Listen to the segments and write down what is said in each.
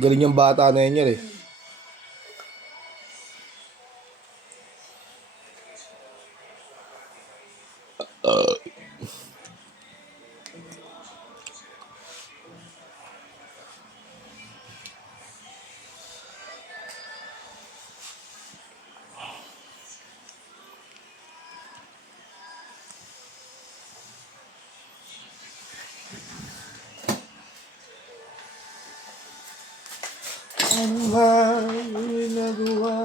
Galing yung bata na yun eh. Ano ba ginagawa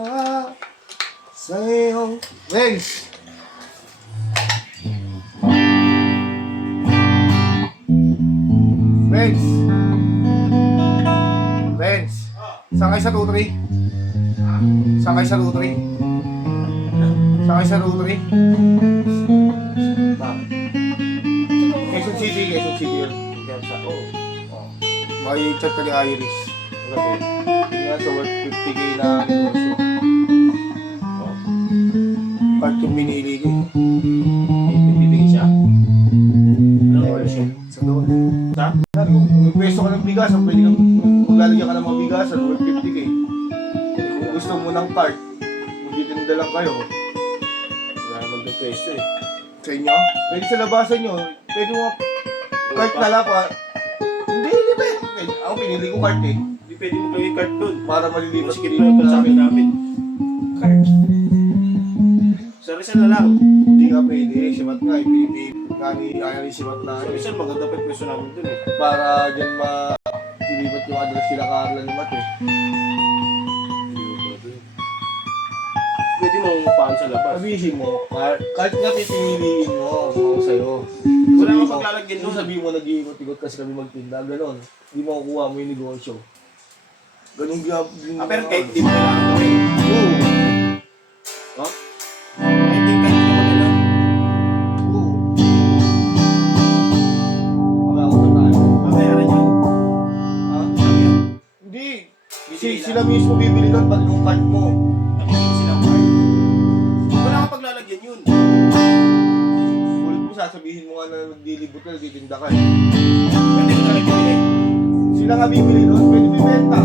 sa iyong legs? Friends! Friends! Saan kayo sa 2-3? Saan kayo sa 2-3? Saan kayo sa 2-3? Quezon City, Quezon City yun. May chat ka ni Iris. Yun nga sa worth 50k na negosyo. Part yung pinili ko. Bibigay siya. Ano wala siya? Sa doon. Sa? Kung pwesto ka ng bigas, pwede kang maglalagyan ka ng mga bigas at worth 50k. Kung gusto mo ng cart, magtitinda lang kayo. Wala naman ng pwesto eh. Sa inyo, pwede sa labasan nyo. Pwede mo cart na lapa. Hindi pwede. Ako pinili ko cart eh. Hindi pwede mo gawin cart doon. Para malilipas Masikip na yung sa akin namin. Cart. Sa Rizal na lang. Hindi nga pwede. Sibat nga. Ipinipip nga ni Iris sibat na. Sa Rizal maganda pa yung pwesto namin doon eh. Para dyan ma-ilibat yung address kila Carla ni Matt eh. Pwede mo upahan sa labas. Sabihin mo, kahit nga pipiliin mo ako sa'yo. Wala Sabihin kang mo, paglalagyan kung nun. sabihin mo nag-iikot-ikot kasi kami magtinda, gano'n. Hindi mo kukuha mo yung negosyo. Ganun Pero kahit di mo kailangan gawin. Oo. No? Kahit di ka magana. Oo. Wala ko sa tayo. Babayaran yun. Ha? Sabi yan. Hindi. Bibili Sila mismo bibili nun, pati yung card mo. Pagiging silang card. Wala kang paglalagyan yun. Ulit mo sasabihin mo nga na nagdilibot ka, nagtitinda ka eh. Pwede ko talaga bibili. Sila nga bibili nun, pwede bibenta.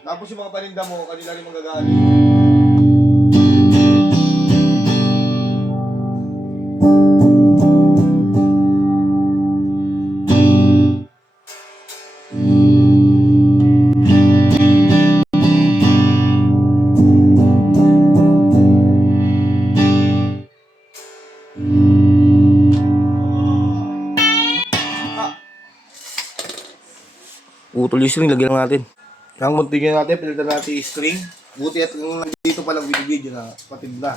Tapos yung mga paninda mo, kanila rin magagaling. Utol yung string, lagyan lang natin. Ang muntigyan natin, pilitan natin yung string. Buti at kung dito palang video na patid na.